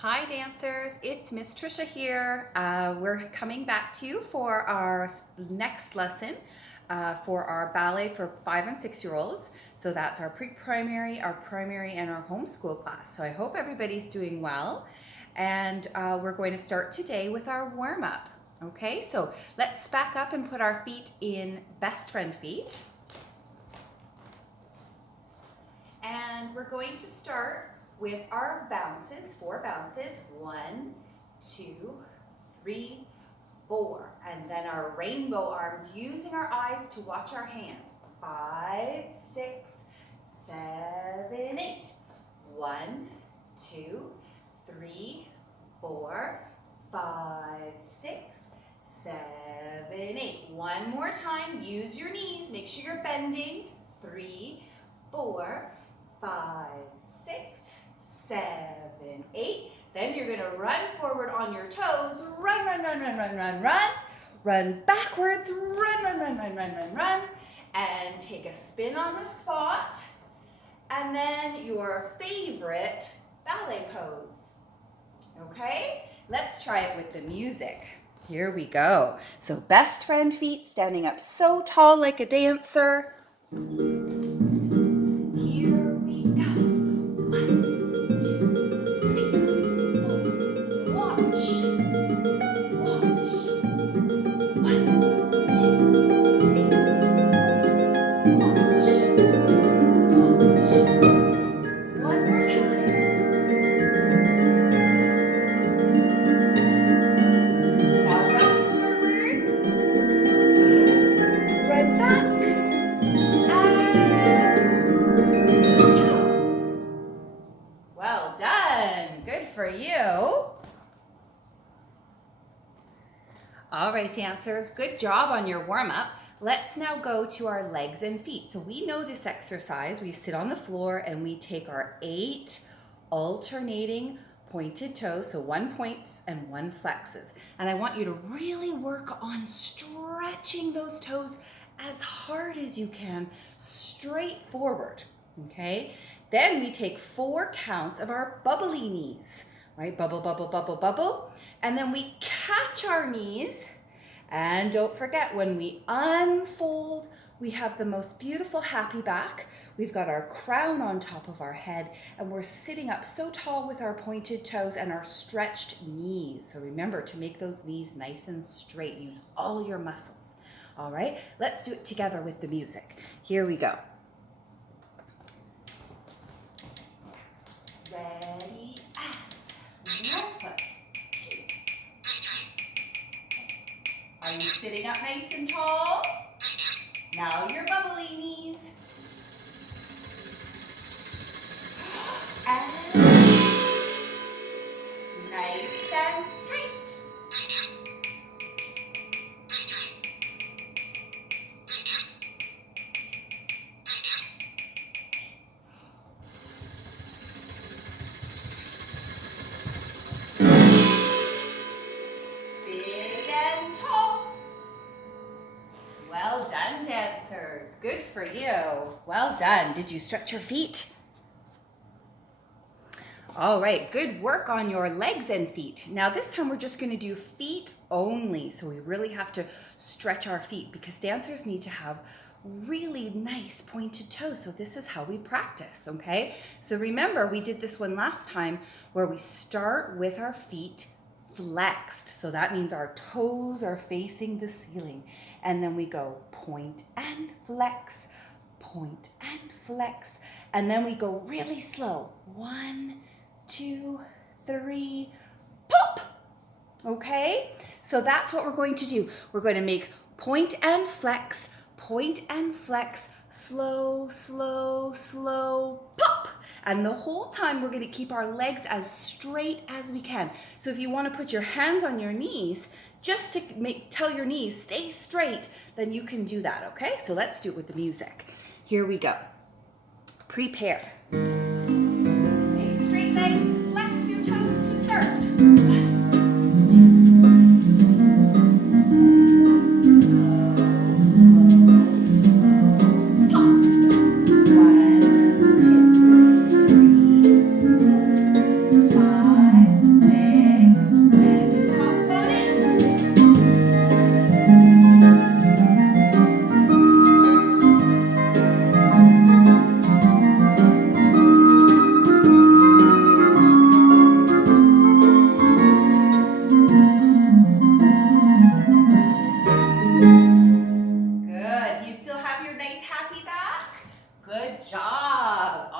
Hi dancers, it's Miss Trisha here. We're coming back to you for our next lesson for our ballet for 5 and 6-year-olds. So that's our pre-primary, our primary, and our homeschool class. So I hope everybody's doing well. And we're going to start today with our warm-up. Okay, so let's back up and put our feet in best friend feet. And we're going to start with our bounces, 4 bounces, 1, 2, 3, 4. And then our rainbow arms using our eyes to watch our hand. 5, 6, 7, 8. 1, 2, 3, 4, 5, 6, 7, 8. One more time, use your knees, make sure you're bending. 3, 4, 5, 6, 7, 8. Then you're gonna run forward on your toes. Run, run, run, run, run, run, run. Run backwards, run, run, run, run, run, run, run. And take a spin on the spot. And then your favorite ballet pose. Okay? Let's try it with the music. Here we go. So best friend feet standing up so tall like a dancer. Well done. Good for you. All right, dancers, good job on your warm-up. Let's now go to our legs and feet. So we know this exercise. We sit on the floor and we take our 8 alternating pointed toes, so 1 points and 1 flexes. And I want you to really work on stretching those toes as hard as you can, straight forward, okay? Then we take 4 counts of our bubbly knees, right? Bubble, bubble, bubble, bubble. And then we catch our knees. And don't forget, when we unfold, we have the most beautiful happy back. We've got our crown on top of our head, and we're sitting up so tall with our pointed toes and our stretched knees. So remember to make those knees nice and straight. Use all your muscles. All right, let's do it together with the music. Here we go. Ready, and 1 foot, 2. Are you sitting up nice and tall? Now your bubbly knees. And nice and straight. Well done, dancers. Good for you. Well done. Did you stretch your feet? All right, good work on your legs and feet. Now this time we're just going to do feet only. So we really have to stretch our feet because dancers need to have really nice pointed toes. So this is how we practice, okay? So remember, we did this one last time where we start with our feet flexed. So that means our toes are facing the ceiling. And then we go point and flex, point and flex. And then we go really slow. 1, 2, 3, pop. Okay? So that's what we're going to do. We're going to make point and flex, slow, slow, slow, pop. And the whole time we're going to keep our legs as straight as we can. So if you want to put your hands on your knees, just to tell your knees, stay straight, then you can do that, okay? So let's do it with the music. Here we go. Prepare. Nice straight legs, flex your toes to start. 1, 2, 3, 4, 5,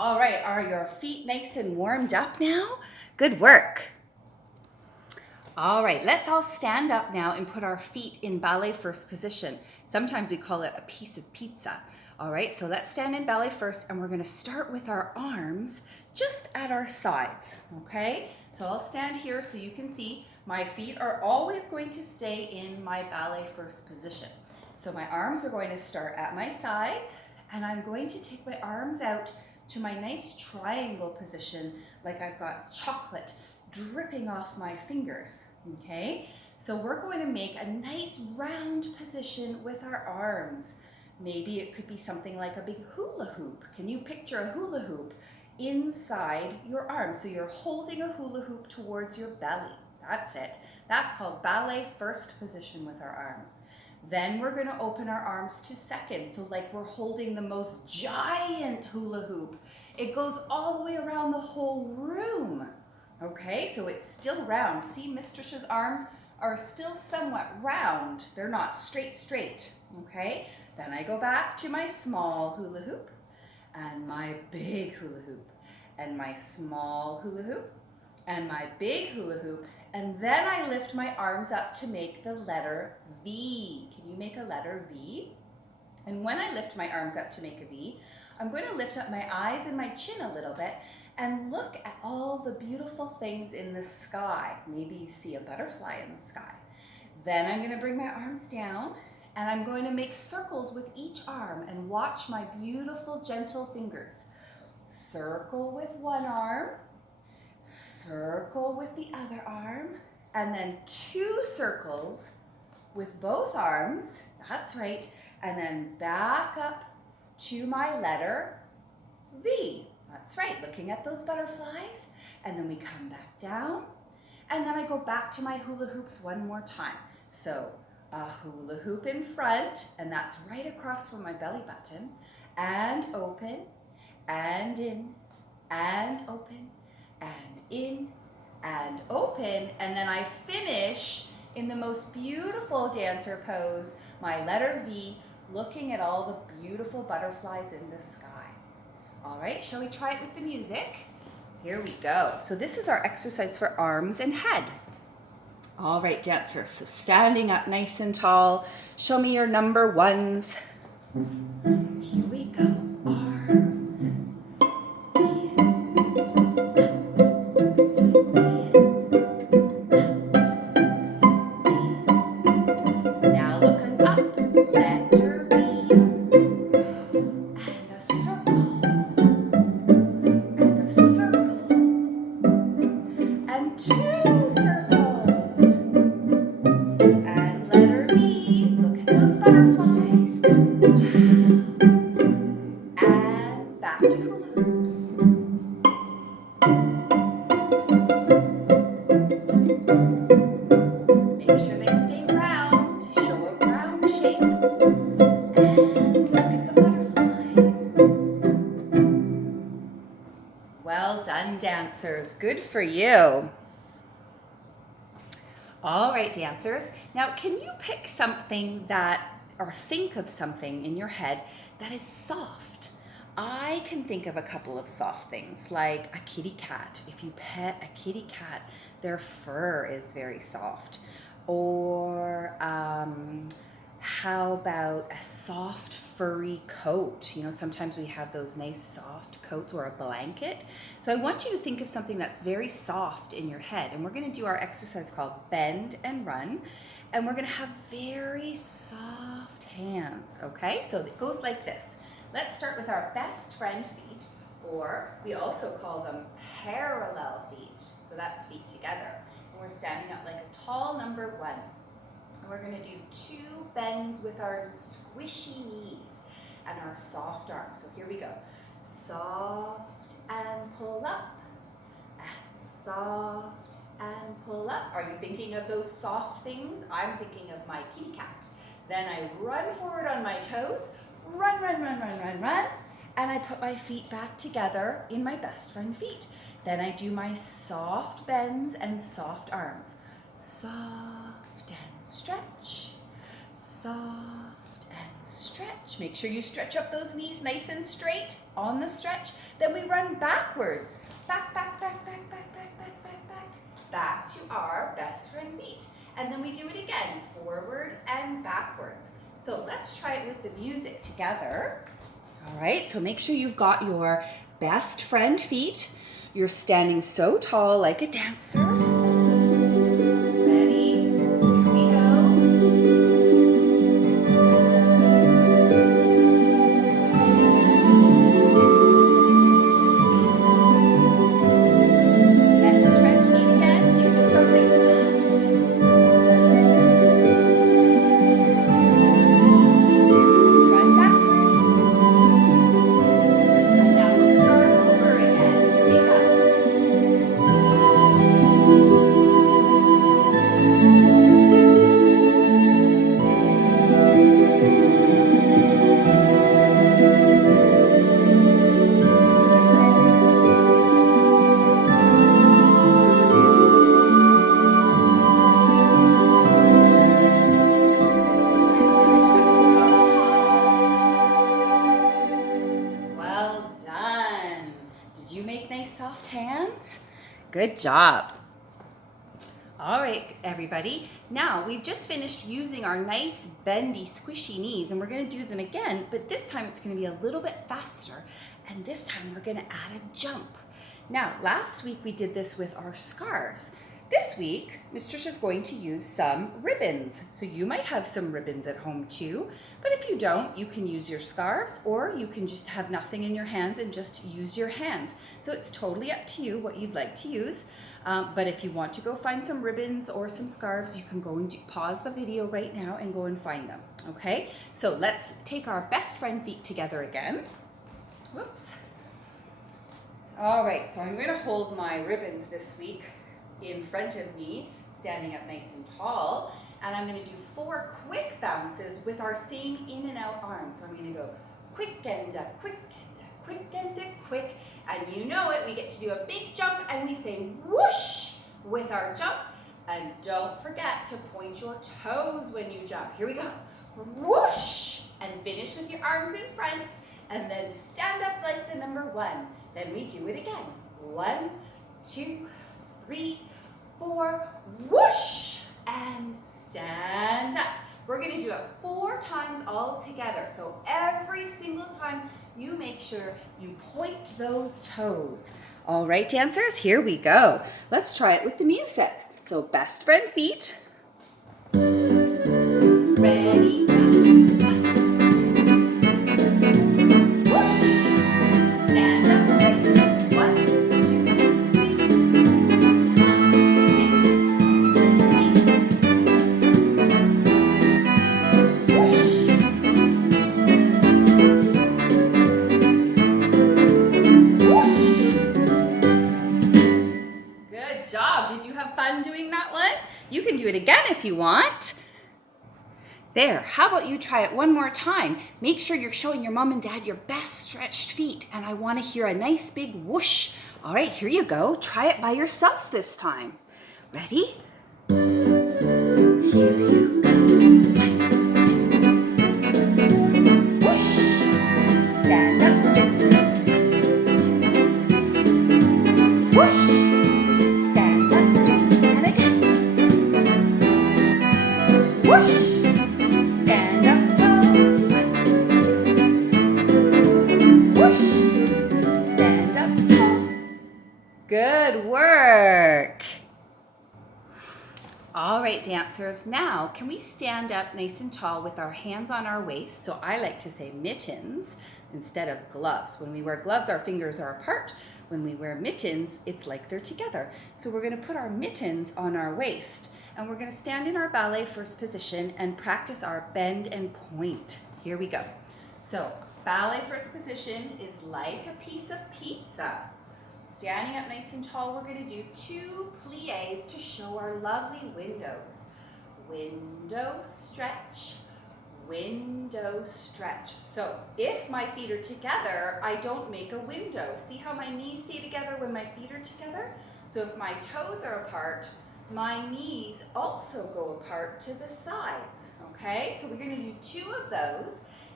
All right, are your feet nice and warmed up now? Good work. All right, let's all stand up now and put our feet in ballet first position. Sometimes we call it a piece of pizza. All right, so let's stand in ballet first, and we're gonna start with our arms just at our sides, okay? So I'll stand here so you can see my feet are always going to stay in my ballet first position. So my arms are going to start at my sides, and I'm going to take my arms out to my nice triangle position, like I've got chocolate dripping off my fingers, okay? So we're going to make a nice round position with our arms. Maybe it could be something like a big hula hoop. Can you picture a hula hoop inside your arm? So you're holding a hula hoop towards your belly. That's it. That's called ballet first position with our arms. Then we're going to open our arms to second. So like we're holding the most giant hula hoop. It goes all the way around the whole room. Okay, so it's still round. See, Miss Trisha's arms are still somewhat round. They're not straight, okay? Then I go back to my small hula hoop and my big hula hoop and my small hula hoop and my big hula hoop, and then I lift my arms up to make the letter V. Can you make a letter V? And when I lift my arms up to make a V, I'm going to lift up my eyes and my chin a little bit and look at all the beautiful things in the sky. Maybe you see a butterfly in the sky. Then I'm going to bring my arms down, and I'm going to make circles with each arm and watch my beautiful gentle fingers. Circle with one arm, circle with the other arm, and then 2 circles with both arms. That's right. And then back up to my letter V. That's right, looking at those butterflies. And then we come back down, and then I go back to my hula hoops one more time. So a hula hoop in front, and that's right across from my belly button, and open, and in, and open, and in, and open, and then I finish in the most beautiful dancer pose, my letter V, looking at all the beautiful butterflies in the sky. All right, shall we try it with the music? Here we go. So this is our exercise for arms and head. All right, dancers, so standing up nice and tall. Show me your number ones. Here we go, arms. Now looking up, letter V. And a circle. And a circle. And 2 circles. And letter V. Look at those butterflies. And back to hula hoops. Make sure they stay round. Show a round shape. And look at the butterflies. Well done, dancers. Good for you. All right, dancers. Now, can you pick something or think of something in your head that is soft? I can think of a couple of soft things, like a kitty cat. If you pet a kitty cat, their fur is very soft. Or how about a soft furry coat? You know, sometimes we have those nice soft coats, or a blanket. So I want you to think of something that's very soft in your head, and we're going to do our exercise called bend and run, and we're going to have very soft hands, okay? So it goes like this. Let's start with our best friend feet, or we also call them parallel feet. So that's feet together. And we're standing up like a tall number 1. And we're going to do 2 bends with our squishy knees and our soft arms. So here we go. Soft and pull up, and soft and pull up. Are you thinking of those soft things? I'm thinking of my kitty cat. Then I run forward on my toes, run, run, run, run, run, run, and I put my feet back together in my best friend feet. Then I do my soft bends and soft arms. Soft and stretch, soft and stretch. stretch. Make sure you stretch up those knees nice and straight on the stretch. Then we run backwards. Back, back, back, back, back, back, back, back, back. Back to our best friend feet. And then we do it again, forward and backwards. So let's try it with the music together. All right, so make sure you've got your best friend feet. You're standing so tall like a dancer. Ready? Here we go. Best friend feet again. Think of something soft. Run backwards. And now we'll start over again. Here we go. Well done. Did you make nice soft hands? Good job. All right, everybody. Now we've just finished using our nice bendy squishy knees, and we're going to do them again, but this time it's going to be a little bit faster, and this time we're going to add a jump. Now, last week we did this with our scarves. This week, Miss Trisha's going to use some ribbons. So you might have some ribbons at home too, but if you don't, you can use your scarves, or you can just have nothing in your hands and just use your hands. So it's totally up to you what you'd like to use. But if you want to go find some ribbons or some scarves, you can go and pause the video right now and go and find them, okay? So let's take our best friend feet together again. Whoops. All right, so I'm going to hold my ribbons this week in front of me, standing up nice and tall, and I'm going to do 4 quick bounces with our same in and out arms. So I'm going to go quick and a quick and a quick and a quick, and you know it, we get to do a big jump and we say whoosh with our jump, and don't forget to point your toes when you jump. Here we go, whoosh, and finish with your arms in front, and then stand up like the number 1. Then we do it again. 1, 2, 3, 4, whoosh, and stand up. We're going to do it 4 times all together. So every single time you make sure you point those toes. All right, dancers, here we go. Let's try it with the music. So best friend feet. Ready? Did you have fun doing that one? You can do it again if you want. There, how about you try it one more time? Make sure you're showing your mom and dad your best stretched feet, and I want to hear a nice big whoosh. All right, here you go. Try it by yourself this time. Ready? Here you go. 1, 2, 3, whoosh. Stand up straight. 1, 2, 3, whoosh. Stand up straight, and again. Whoosh! Stand up tall. 1, 2, 3, whoosh! Stand up tall. Good work. All right, dancers, now can we stand up nice and tall with our hands on our waist? So I like to say mittens instead of gloves. When we wear gloves, our fingers are apart. When we wear mittens, it's like they're together. So we're going to put our mittens on our waist, and we're going to stand in our ballet first position and practice our bend and point. Here we go. So ballet first position is like a piece of pizza. Standing up nice and tall, we're going to do 2 pliés to show our lovely windows. Window stretch, window stretch. So if my feet are together, I don't make a window. See how my knees stay together when my feet are together? So if my toes are apart, my knees also go apart to the sides, okay? So we're gonna do 2 of those.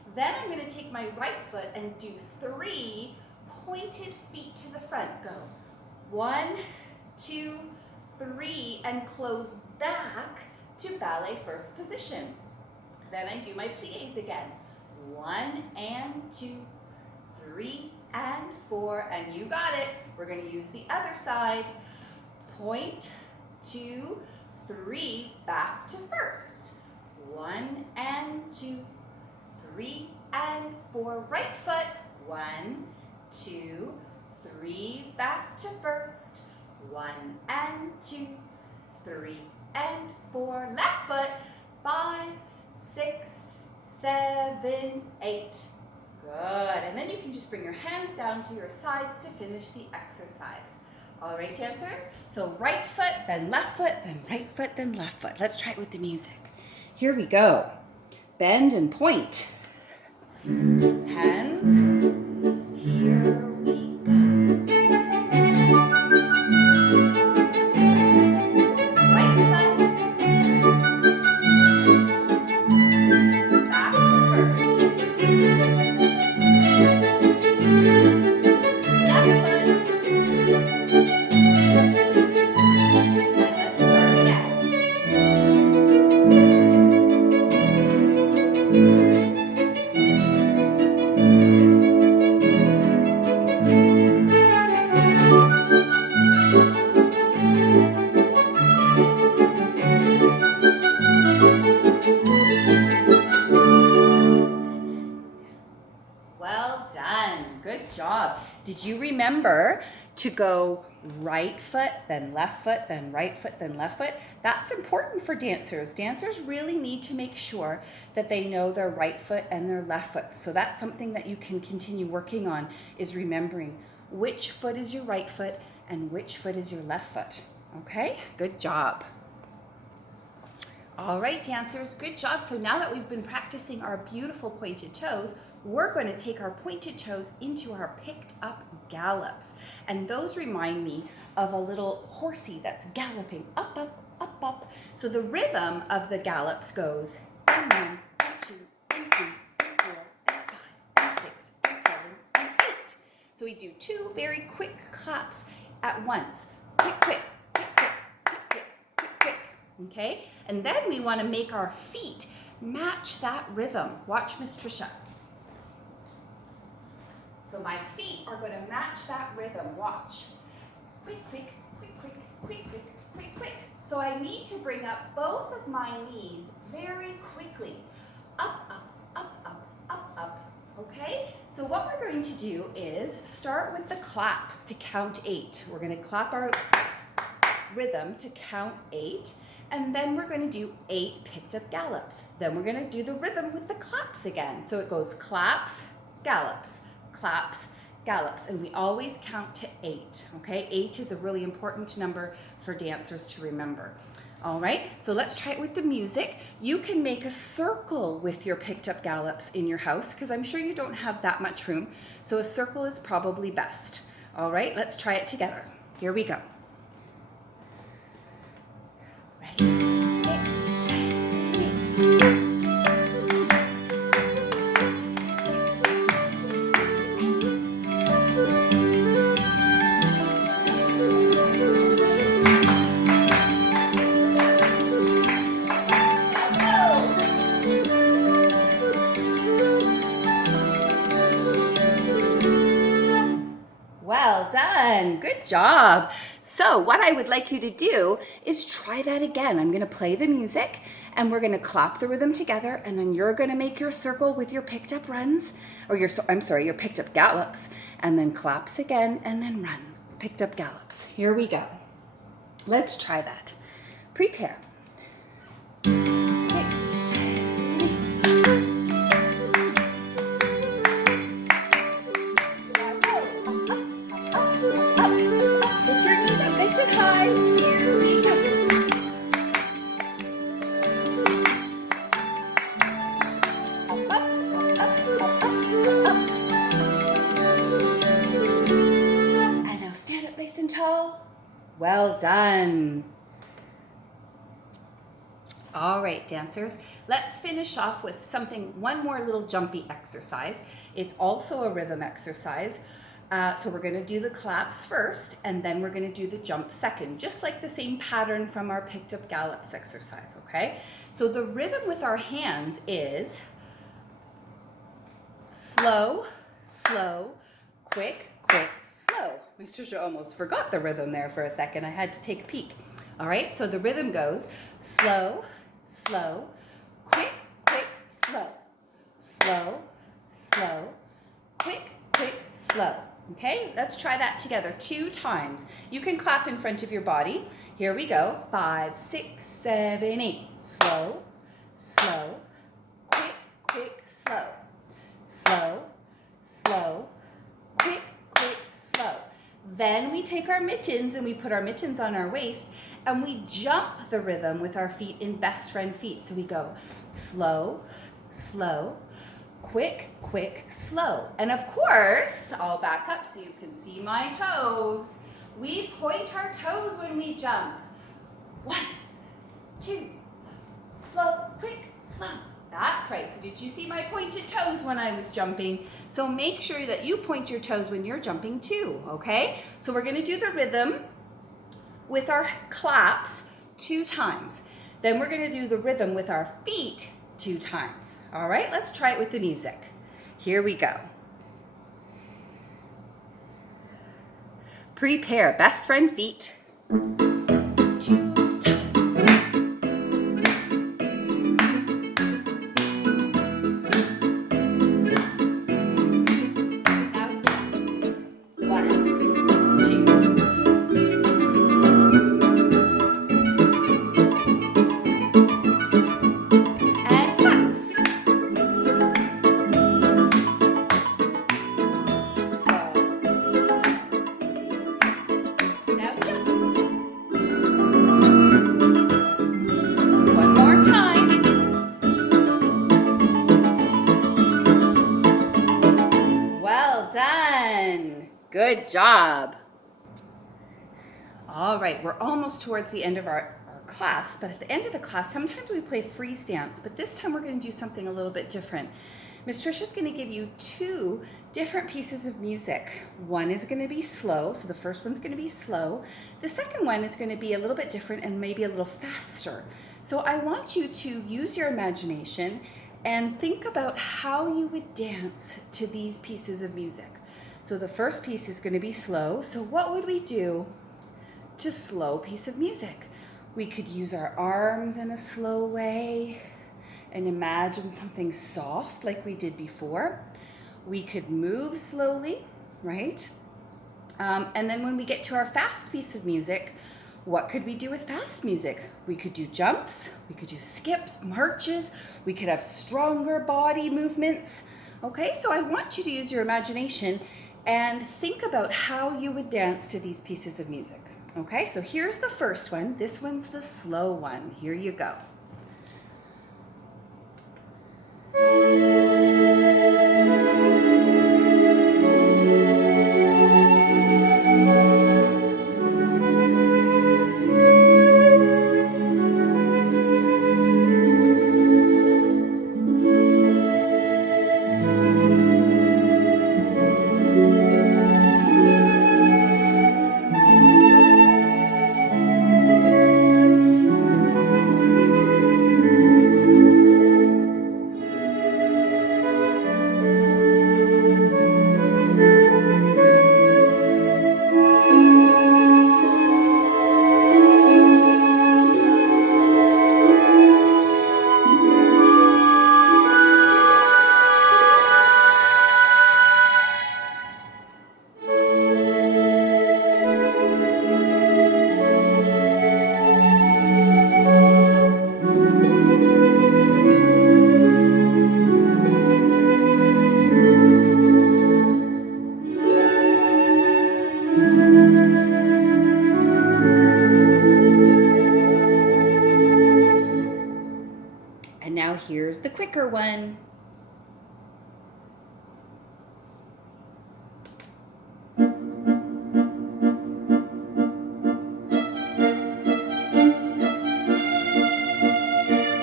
Then I'm going to take my right foot and do 3 pointed feet to the front. Go 1, 2, 3, and close back to ballet first position. Then I do my plies again. 1 and 2, 3 and 4, and you got it. We're going to use the other side. Point, 2, 3, back to first. 1 and 2, 3 and 4. Right foot. 1, 2, 3, back to first. 1 and 2, 3 and 4. Left foot. 5, 6, 7, 8. Good. And then you can just bring your hands down to your sides to finish the exercise. All right, dancers? So right foot, then left foot, then right foot, then left foot. Let's try it with the music. Here we go. Bend and point. Hands. Here we go. Right foot. Back to first. Left foot. Well done. Good job. Did you remember to go right foot, then left foot, then right foot, then left foot? That's important for dancers. Dancers really need to make sure that they know their right foot and their left foot. So that's something that you can continue working on, is remembering which foot is your right foot and which foot is your left foot. Okay? Good job. All right, dancers, good job. So now that we've been practicing our beautiful pointed toes, we're going to take our pointed toes into our picked up gallops. And those remind me of a little horsey that's galloping up, up, up, up. So the rhythm of the gallops goes and 1, and 2, and 3, and 4, and 5, and 6, and 7, and 8. So we do 2 very quick claps at once. Quick, quick, quick, quick, quick, quick, quick, quick. Okay? And then we want to make our feet match that rhythm. Watch Miss Trisha. So my feet are going to match that rhythm. Watch. Quick, quick, quick, quick, quick, quick, quick, quick. So I need to bring up both of my knees very quickly. Up, up, up, up, up, up. Okay? So what we're going to do is start with the claps to count 8. We're going to clap our rhythm to count 8. And then we're going to do 8 picked up gallops. Then we're going to do the rhythm with the claps again. So it goes claps, gallops, claps, gallops. And we always count to 8, okay? 8 is a really important number for dancers to remember. All right, so let's try it with the music. You can make a circle with your picked up gallops in your house because I'm sure you don't have that much room. So a circle is probably best. All right, let's try it together. Here we go. Ready? 6, 7, 8. Well done. Good job. So what I would like you to do is try that again. I'm going to play the music and we're going to clap the rhythm together, and then you're going to make your circle with your picked up runs, or your picked up gallops, and then claps again and then runs. Picked up gallops. Here we go. Let's try that. Prepare. 6, 7, 8. High. Here we go. Up, up, up, up, up, up. And now stand up nice and tall. Well done. All right, dancers, let's finish off with one more little jumpy exercise. It's also a rhythm exercise. So we're gonna do the claps first, and then we're gonna do the jump second, just like the same pattern from our picked up gallops exercise, okay? So the rhythm with our hands is slow, slow, quick, quick, slow. Mr. Shaw almost forgot the rhythm there for a second. I had to take a peek. All right, so the rhythm goes slow, slow, quick, quick, slow, slow, slow, quick, quick, slow. Okay, let's try that together 2 times. You can clap in front of your body. Here we go. 5, 6, 7, 8. Slow, slow, quick, quick, slow. Slow, slow, quick, quick, slow. Then we take our mittens and we put our mittens on our waist and we jump the rhythm with our feet in best friend feet. So we go slow, slow, quick, quick, slow. And of course, I'll back up so you can see my toes. We point our toes when we jump. 1, 2, slow, quick, slow. That's right. So did you see my pointed toes when I was jumping? So make sure that you point your toes when you're jumping too, okay? So we're gonna do the rhythm with our claps 2 times. Then we're gonna do the rhythm with our feet 2 times. All right, let's try it with the music. Here we go. Prepare, best friend feet. 2 times. Good job. All right, we're almost towards the end of our class, but at the end of the class, sometimes we play freeze dance, but this time we're going to do something a little bit different. Miss Trisha's going to give you 2 different pieces of music. One is going to be slow, so the first one's going to be slow. The second one is going to be a little bit different and maybe a little faster. So I want you to use your imagination and think about how you would dance to these pieces of music. So the first piece is going to be slow. So what would we do to slow piece of music? We could use our arms in a slow way and imagine something soft like we did before. We could move slowly, right? And then when we get to our fast piece of music, what could we do with fast music? We could do jumps, we could do skips, marches, we could have stronger body movements. Okay, so I want you to use your imagination and think about how you would dance to these pieces of music. Okay, so here's the first one. This one's the slow one. Here you go. And now here's the quicker one.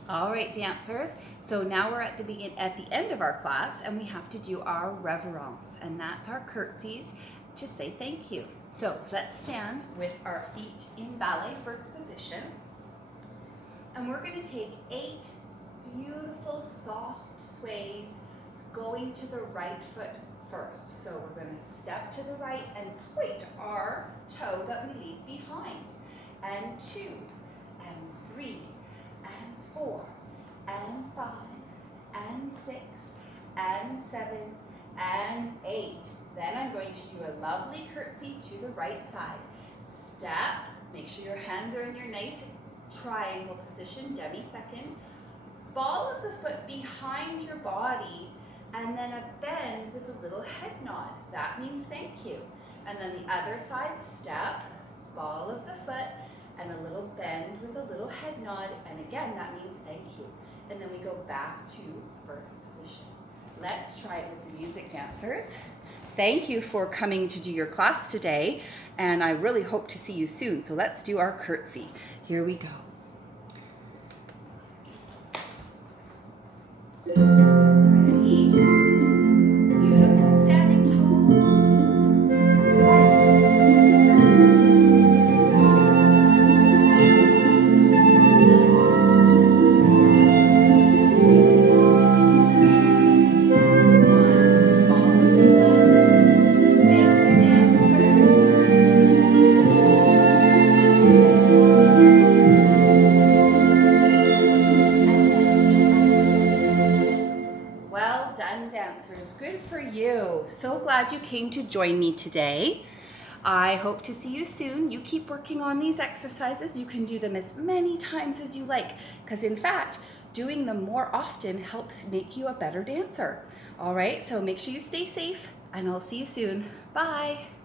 All right, dancers. So now we're at the end of our class, and we have to do our reverence, and that's our curtsies to say thank you. So let's stand with our feet in ballet first position, and we're going to take 8 beautiful soft sways going to the right foot first. So we're going to step to the right and point our toe that we leave behind, and 2 and 3 and 4 and 5 and 6 and 7 and 8. Then I'm going to do a lovely curtsy to the right side. Step, make sure your hands are in your nice triangle position, demi-second. Ball of the foot behind your body, and then a bend with a little head nod. That means thank you. And then the other side, step, ball of the foot, and a little bend with a little head nod, and again, that means thank you. And then we go back to first position. Let's try it with the music, dancers. Thank you for coming to do your class today, and I really hope to see you soon. So let's do our curtsy. Here we go. Ready? Beautiful, standing tall. Well done, dancers. Good for you. So glad you came to join me today. I hope to see you soon. You keep working on these exercises. You can do them as many times as you like, because in fact, doing them more often helps make you a better dancer. All right, so make sure you stay safe, and I'll see you soon. Bye.